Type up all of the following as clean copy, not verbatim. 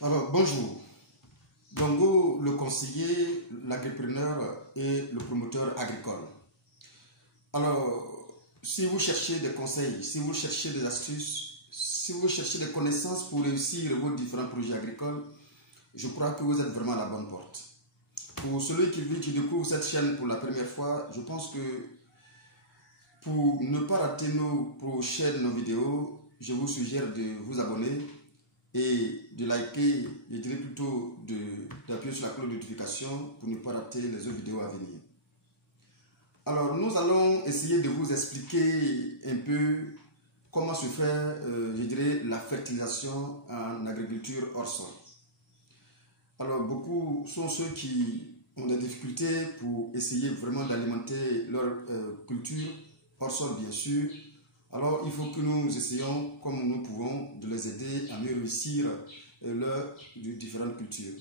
Alors, bonjour. Donc, vous, le conseiller, l'agripreneur et le promoteur agricole. Alors, si vous cherchez des conseils, si vous cherchez des astuces, si vous cherchez des connaissances pour réussir vos différents projets agricoles, je crois que vous êtes vraiment à la bonne porte. Pour celui qui découvre cette chaîne pour la première fois, je pense que pour ne pas rater nos prochaines vidéos, je vous suggère de vous abonner et de liker, je dirais plutôt d'appuyer sur la cloche de notification pour ne pas rater les autres vidéos à venir. Alors, nous allons essayer de vous expliquer un peu comment se fait, je dirais, la fertilisation en agriculture hors sol. Alors, beaucoup sont ceux qui ont des difficultés pour essayer vraiment d'alimenter leur culture hors sol, bien sûr. Alors, il faut que nous essayions, comme nous pouvons, de les aider à mieux réussir leurs différentes cultures.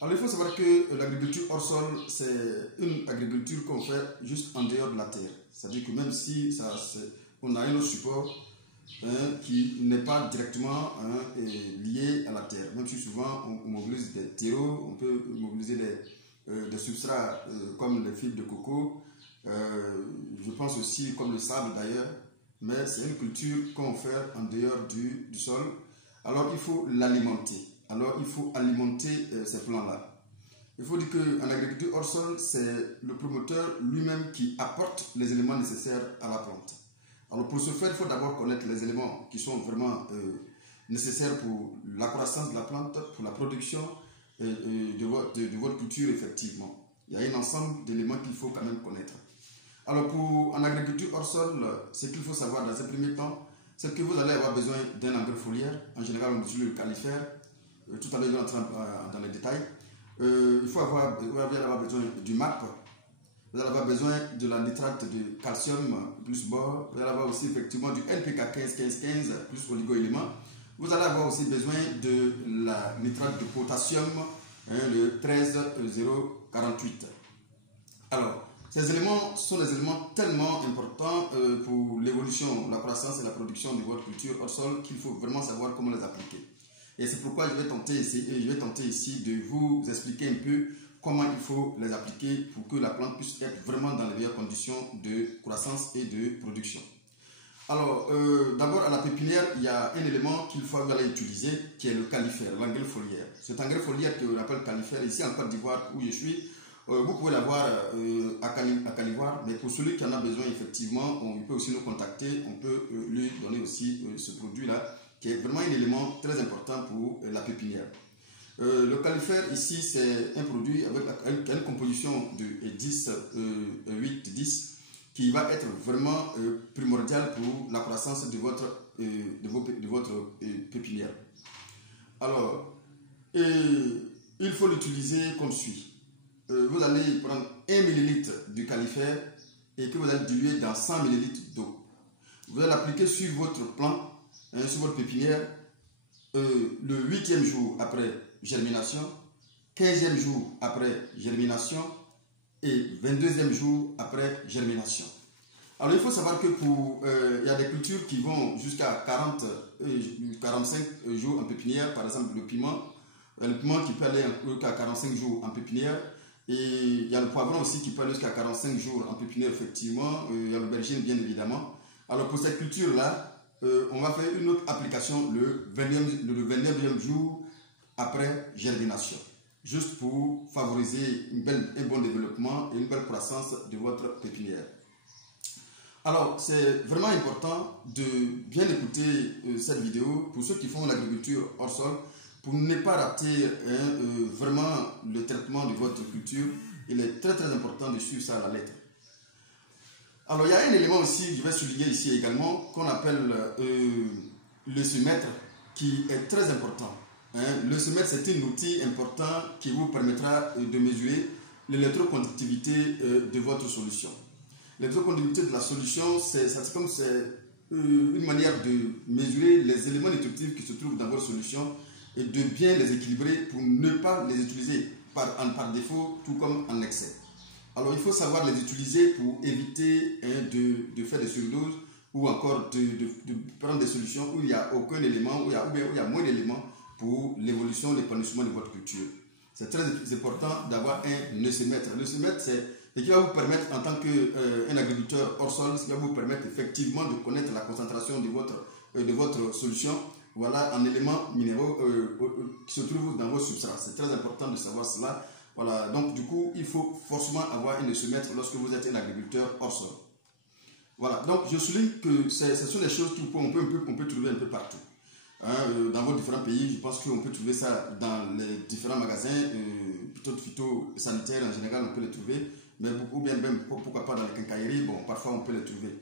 Alors, il faut savoir que l'agriculture hors sol, c'est une agriculture qu'on fait juste en dehors de la terre. C'est-à-dire que même si on a un autre support qui n'est pas directement lié à la terre. Même si souvent on mobilise des terreaux, on peut mobiliser des substrats comme les fibres de coco, je pense aussi comme le sable d'ailleurs, mais c'est une culture qu'on fait en dehors du sol. Alors il faut l'alimenter. Alors il faut alimenter ces plants-là. Il faut dire qu'en agriculture hors sol, c'est le promoteur lui-même qui apporte les éléments nécessaires à la plante. Alors pour ce faire, il faut d'abord connaître les éléments qui sont vraiment nécessaires pour la croissance de la plante, pour la production de votre culture effectivement. Il y a un ensemble d'éléments qu'il faut quand même connaître. Alors en agriculture hors sol, ce qu'il faut savoir dans un premier temps, c'est que vous allez avoir besoin d'un engrais foliaire. En général, on utilise le califère. Tout à l'heure, je vais entrer dans les détails. Vous allez avoir besoin du MAP. Vous allez avoir besoin de la nitrate de calcium plus bore. Vous allez avoir aussi effectivement du NPK 15-15-15 plus oligo-éléments. Vous allez avoir aussi besoin de la nitrate de potassium, le 13-0-48. Alors, ces éléments sont des éléments tellement importants pour l'évolution, la croissance et la production de votre culture hors sol qu'il faut vraiment savoir comment les appliquer. Et c'est pourquoi je vais tenter ici de vous expliquer un peu comment il faut les appliquer pour que la plante puisse être vraiment dans les meilleures conditions de croissance et de production. Alors, d'abord à la pépinière, il y a un élément qu'il faut aller utiliser qui est le califère, l'engrais foliaire. Cet engrais foliaire qu'on appelle califère, ici en Côte d'Ivoire où je suis, vous pouvez l'avoir à Calivoire, mais pour celui qui en a besoin, effectivement, on peut aussi nous contacter, on peut lui donner aussi ce produit-là, qui est vraiment un élément très important pour la pépinière. Le califère, ici, c'est un produit avec une composition de 10, 8, 10, qui va être vraiment primordial pour la croissance de votre pépinière. Alors, il faut l'utiliser comme suit. Vous allez prendre 1 ml du califère et que vous allez diluer dans 100 ml d'eau. Vous allez l'appliquer sur votre plant, sur votre pépinière, le 8e jour après germination, 15e jour après germination et 22e jour après germination. Alors il faut savoir que il y a des cultures qui vont jusqu'à 45 jours en pépinière, par exemple le piment qui peut aller jusqu'à 45 jours en pépinière. Et il y a le poivron aussi qui peut aller jusqu'à 45 jours en pépinière, effectivement. Il y a l'aubergine, bien évidemment. Alors pour cette culture-là, on va faire une autre application le 29e jour après germination. Juste pour favoriser un bon développement et une belle croissance de votre pépinière. Alors, c'est vraiment important de bien écouter cette vidéo pour ceux qui font l'agriculture hors sol, pour ne pas rater vraiment le traitement de votre culture. Il est très très important de suivre ça à la lettre. Alors il y a un élément aussi, je vais souligner ici également, qu'on appelle le semètre, qui est très important. Le semètre, c'est un outil important qui vous permettra de mesurer l'électroconductivité de votre solution. L'électroconductivité de la solution, c'est une manière de mesurer les éléments nutritifs qui se trouvent dans votre solution et de bien les équilibrer pour ne pas les utiliser par défaut, tout comme en excès. Alors il faut savoir les utiliser pour éviter de faire des surdoses ou encore de prendre des solutions où il n'y a aucun élément, où il y a moins d'éléments pour l'évolution, l'épanouissement de votre culture. C'est très important d'avoir un nœud-mètre. Un nœud-mètre, c'est ce qui va vous permettre, en tant qu'un agriculteur hors sol, ce qui va vous permettre effectivement de connaître la concentration de votre solution, voilà, en éléments minéraux qui se trouvent dans vos substrats. C'est très important de savoir cela. Voilà, donc du coup, il faut forcément avoir un nœud-mètre lorsque vous êtes un agriculteur hors sol. Voilà, donc je souligne que ce sont des choses qu'on peut trouver un peu partout. Dans vos différents pays, je pense qu'on peut trouver ça dans les différents magasins, plutôt phytosanitaires en général, on peut les trouver, mais ou bien même, pourquoi pas dans les quincailleries, bon, parfois on peut les trouver.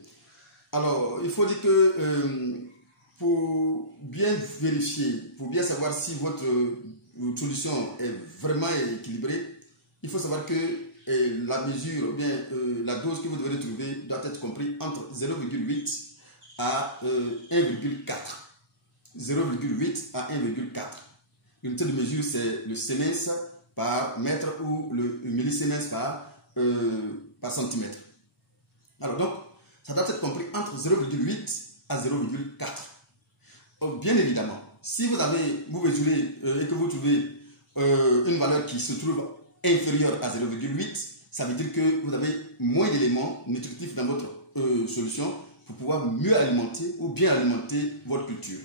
Alors, il faut dire que pour bien vérifier, pour bien savoir si votre solution est vraiment équilibrée, il faut savoir que la mesure, ou bien la dose que vous devez trouver doit être comprise entre 0,8 à 1,4. 0,8 à 1,4. L'unité de mesure, c'est le siemens par mètre ou le millisiemens par centimètre. Alors donc, ça doit être compris entre 0,8 à 0,4. Bien évidemment, si vous mesurez et que vous trouvez une valeur qui se trouve inférieure à 0,8, ça veut dire que vous avez moins d'éléments nutritifs dans votre solution pour pouvoir mieux alimenter ou bien alimenter votre culture.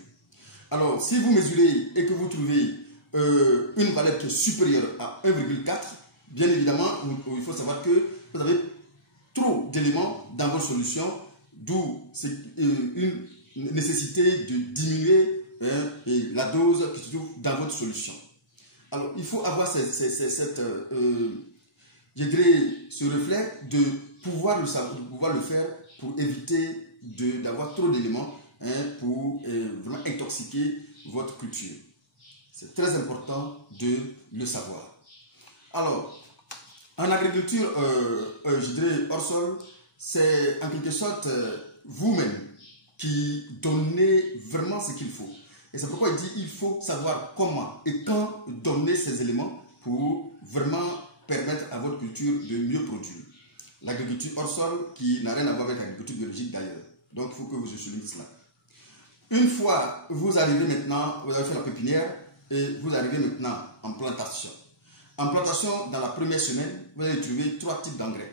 Alors, si vous mesurez et que vous trouvez une valeur qui est supérieure à 1,4, bien évidemment, il faut savoir que vous avez trop d'éléments dans votre solution, d'où une nécessité de diminuer la dose qui se trouve dans votre solution. Alors, il faut avoir ce reflet de pouvoir le faire pour éviter d'avoir trop d'éléments pour vraiment intoxiquer votre culture. C'est très important de le savoir. Alors, en agriculture, je dirais hors sol, c'est en quelque sorte vous-même qui donnez vraiment ce qu'il faut. Et c'est pourquoi il dit qu'il faut savoir comment et quand donner ces éléments pour vraiment permettre à votre culture de mieux produire. L'agriculture hors sol qui n'a rien à voir avec l'agriculture biologique d'ailleurs. Donc il faut que vous souligniez cela. Une fois vous arrivez maintenant, vous avez fait la pépinière et vous arrivez maintenant en plantation. En plantation, dans la première semaine, vous allez trouver 3 types d'engrais.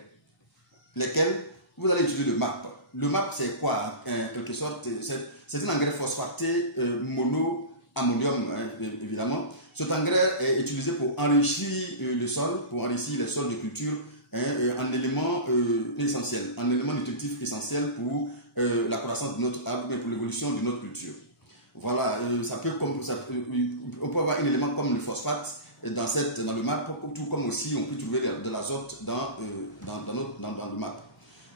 Lesquels vous allez utiliser le MAP. Le MAP, c'est quoi? En quelque sorte, c'est un engrais phosphaté mono-ammonium, évidemment. Cet engrais est utilisé pour enrichir le sol, pour enrichir les sols de culture en éléments essentiels, en éléments nutritifs essentiels pour la croissance de notre arbre, mais pour l'évolution de notre culture. Voilà, on peut avoir un élément comme le phosphate dans le MAP, tout comme aussi on peut trouver de l'azote dans le MAP.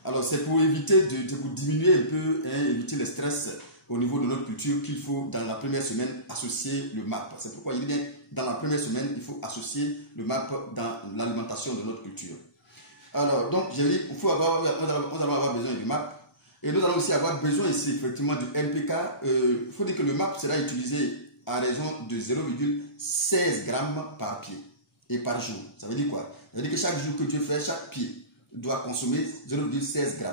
Alors c'est pour éviter pour diminuer un peu, éviter le stress au niveau de notre culture qu'il faut dans la première semaine associer le MAP. C'est pourquoi il dit bien dans la première semaine il faut associer le MAP dans l'alimentation de notre culture. Alors donc j'ai dit nous allons avoir besoin du MAP et nous allons aussi avoir besoin ici effectivement du NPK. Il faut dire que le MAP sera utilisé à raison de 0,16 g par pied et par jour. Ça veut dire quoi? Ça veut dire que chaque jour que tu fais, chaque pied doit consommer 0,16 g.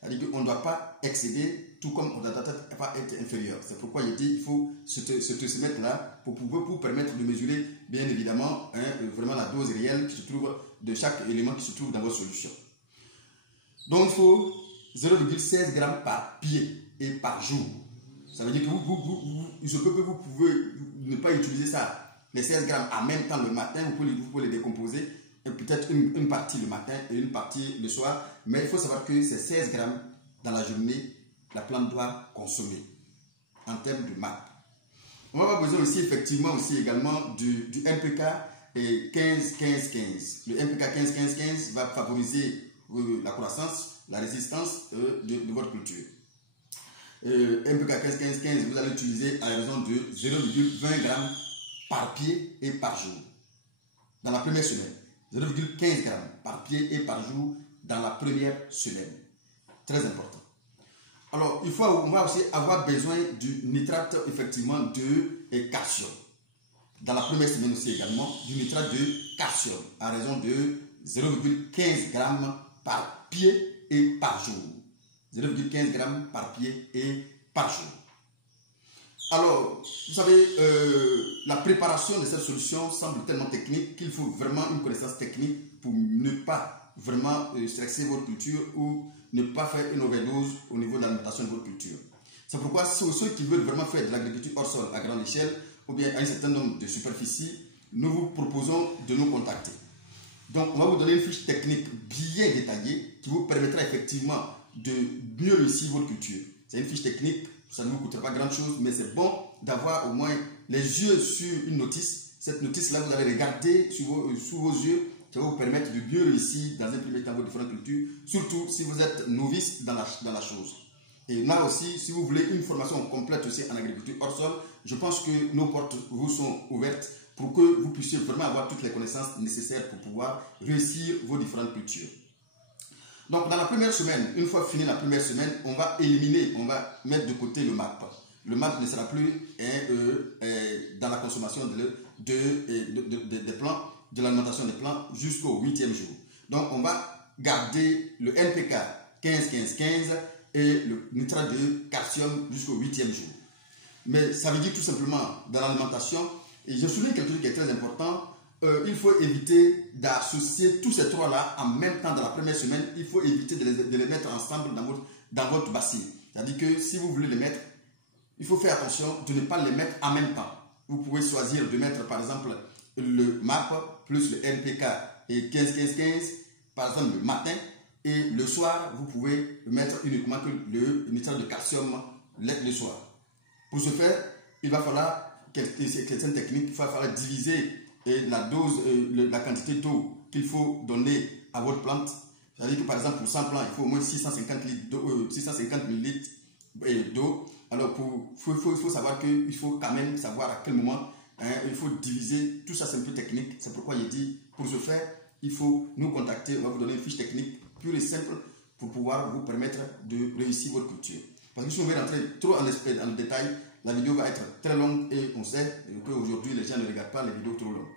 C'est-à-dire qu'on ne doit pas excéder, tout comme on ne doit pas être inférieur. C'est pourquoi il dit qu'il faut se mettre là pour permettre de mesurer, bien évidemment, vraiment la dose réelle qui se trouve de chaque élément qui se trouve dans votre solution. Donc il faut 0,16 g par pied et par jour. Ça veut dire que il se peut que vous pouvez ne pas utiliser ça, les 16 grammes en même temps le matin, vous pouvez les décomposer, et peut-être une partie le matin et une partie le soir, mais il faut savoir que ces 16 grammes dans la journée, la plante doit consommer en termes de MAP. On va avoir besoin aussi effectivement également du NPK et 15-15-15. Le NPK 15-15-15 va favoriser la croissance, la résistance de votre culture. NPK 15-15-15, vous allez utiliser à raison de 0,20 g par pied et par jour dans la première semaine. 0,15 g par pied et par jour dans la première semaine. Très important. Alors, on va aussi avoir besoin du nitrate effectivement de calcium. Dans la première semaine aussi également, du nitrate de calcium à raison de 0,15 g par pied et par jour. 0,15 g par pied et par jour. Alors, vous savez, la préparation de cette solution semble tellement technique qu'il faut vraiment une connaissance technique pour ne pas vraiment stresser votre culture ou ne pas faire une overdose au niveau de l'alimentation de votre culture. C'est pourquoi ceux qui veulent vraiment faire de l'agriculture hors sol à grande échelle ou bien à un certain nombre de superficies, nous vous proposons de nous contacter. Donc, on va vous donner une fiche technique bien détaillée qui vous permettra effectivement de mieux réussir votre culture. C'est une fiche technique, ça ne vous coûtera pas grand chose, mais c'est bon d'avoir au moins les yeux sur une notice. Cette notice-là, vous allez regarder sous vos yeux, qui va vous permettre de mieux réussir dans un premier temps vos différentes cultures, surtout si vous êtes novice dans la chose. Et là aussi, si vous voulez une formation complète aussi en agriculture hors sol, je pense que nos portes vous sont ouvertes pour que vous puissiez vraiment avoir toutes les connaissances nécessaires pour pouvoir réussir vos différentes cultures. Donc, dans la première semaine, une fois fini la première semaine, on va éliminer, on va mettre de côté le MAP. Le MAP ne sera plus dans la consommation des plants, de l'alimentation des plants jusqu'au 8e jour. Donc, on va garder le NPK 15-15-15 et le nitrate de calcium jusqu'au 8e jour. Mais ça veut dire tout simplement, dans l'alimentation, et je souligne quelque chose qui est très important, il faut éviter d'associer tous ces trois-là en même temps dans la première semaine. Il faut éviter de les mettre ensemble dans votre bassine. C'est-à-dire que si vous voulez les mettre, il faut faire attention de ne pas les mettre en même temps. Vous pouvez choisir de mettre par exemple le MAP plus le NPK et 15-15-15 par exemple le matin, et le soir vous pouvez mettre uniquement que le nitrate de calcium le soir. Pour ce faire, il va falloir certaines techniques, il va falloir diviser la dose, la quantité d'eau qu'il faut donner à votre plante. C'est-à-dire que par exemple pour 100 plants, il faut au moins 650 ml d'eau. Alors il faut savoir qu'il faut quand même savoir à quel moment il faut diviser. Tout ça c'est un peu technique. C'est pourquoi il dit, pour ce faire, il faut nous contacter. On va vous donner une fiche technique pure et simple pour pouvoir vous permettre de réussir votre culture. Parce que si on veut rentrer trop en le détail, la vidéo va être très longue et on sait qu'aujourd'hui les gens ne regardent pas les vidéos trop longues.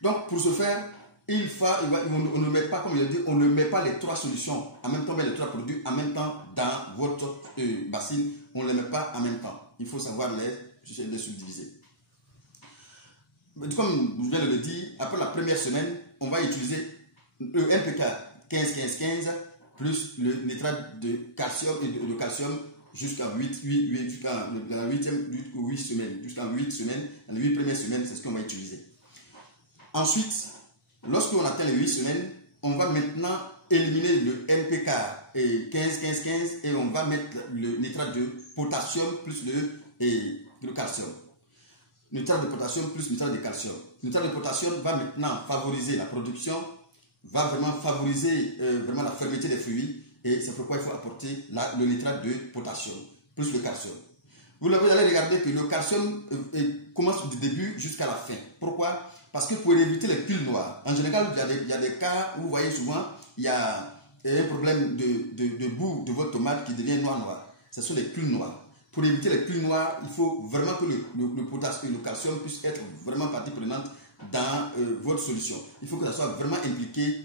Donc pour ce faire, on ne met pas, comme je l'ai dit, on ne met pas les trois solutions en même temps, mais les trois produits en même temps dans votre bassine. On ne les met pas en même temps. Il faut savoir les subdiviser. Comme je viens de le dire, après la première semaine, on va utiliser le NPK 15-15-15 plus le nitrate de calcium et de calcium jusqu'à 8 semaines. Jusqu'à 8 semaines, dans les 8 premières semaines, c'est ce qu'on va utiliser. Ensuite, lorsqu'on atteint les 8 semaines, on va maintenant éliminer le NPK et 15-15-15 et on va mettre le nitrate de potassium plus le calcium. Nitrate de potassium plus nitrate de calcium. Le nitrate de potassium va maintenant favoriser la production, va vraiment favoriser vraiment la fermeté des fruits, et c'est pourquoi il faut apporter le nitrate de potassium plus le calcium. Vous allez regarder que le calcium commence du début jusqu'à la fin. Pourquoi? Parce que pour éviter les piles noires, en général, il y a des cas où vous voyez souvent, il y a un problème de boue de votre tomate qui devient noir. Ce sont les piles noires. Pour éviter les piles noires, il faut vraiment que le potassium et le calcium puissent être vraiment partie prenante dans votre solution. Il faut que ça soit vraiment impliqué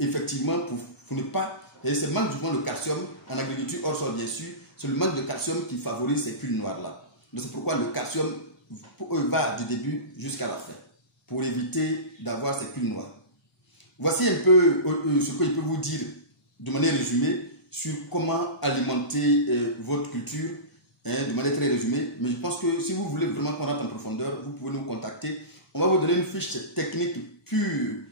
effectivement pour ne pas... Et c'est le manque du de calcium en agriculture hors sol, bien sûr, c'est le manque de calcium qui favorise ces piles noires-là. C'est pourquoi le calcium va du début jusqu'à la fin, pour éviter d'avoir ces piles noires. Voici un peu ce que je peux vous dire de manière résumée sur comment alimenter votre culture, de manière très résumée. Mais je pense que si vous voulez vraiment qu'on rentre en profondeur, vous pouvez nous contacter. On va vous donner une fiche technique pure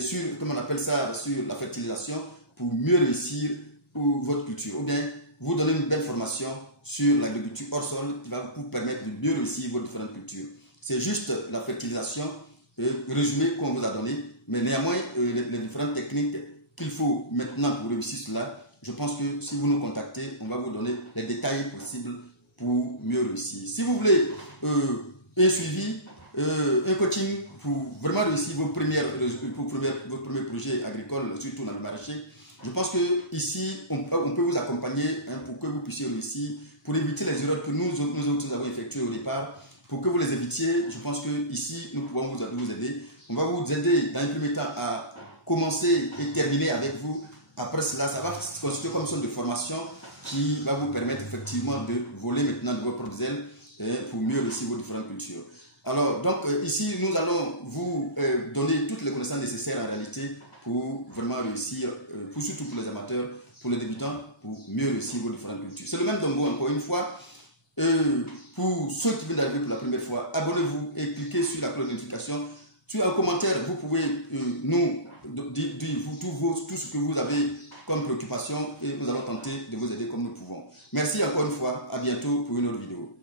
sur, comment on appelle ça, sur la fertilisation pour mieux réussir votre culture. Ou bien vous donner une belle formation sur l'agriculture hors sol qui va vous permettre de mieux réussir vos différentes cultures. C'est juste la fertilisation résumée qu'on vous a donné, mais néanmoins les différentes techniques qu'il faut maintenant pour réussir cela, je pense que si vous nous contactez, on va vous donner les détails possibles pour mieux réussir. Si vous voulez un suivi, un coaching pour vraiment réussir vos premiers projets agricoles, surtout dans le maraîcher, je pense que ici on peut vous accompagner pour que vous puissiez réussir, pour éviter les erreurs que nous autres avons effectuées au départ, pour que vous les évitiez. Je pense que ici nous pouvons vous aider. On va vous aider dans un premier temps à commencer et terminer avec vous. Après cela, ça va constituer comme une sorte de formation qui va vous permettre effectivement de voler maintenant de vos propres ailes pour mieux réussir vos différentes cultures. Alors, donc, ici, nous allons vous donner toutes les connaissances nécessaires en réalité pour vraiment réussir, surtout pour les amateurs, pour les débutants, pour mieux réussir vos différentes cultures. C'est le même Dombo, encore une fois. Pour ceux qui viennent d'arriver pour la première fois, abonnez-vous et cliquez sur la cloche de notification. En commentaire, vous pouvez nous dire tout ce que vous avez comme préoccupation et nous allons tenter de vous aider comme nous pouvons. Merci encore une fois, à bientôt pour une autre vidéo.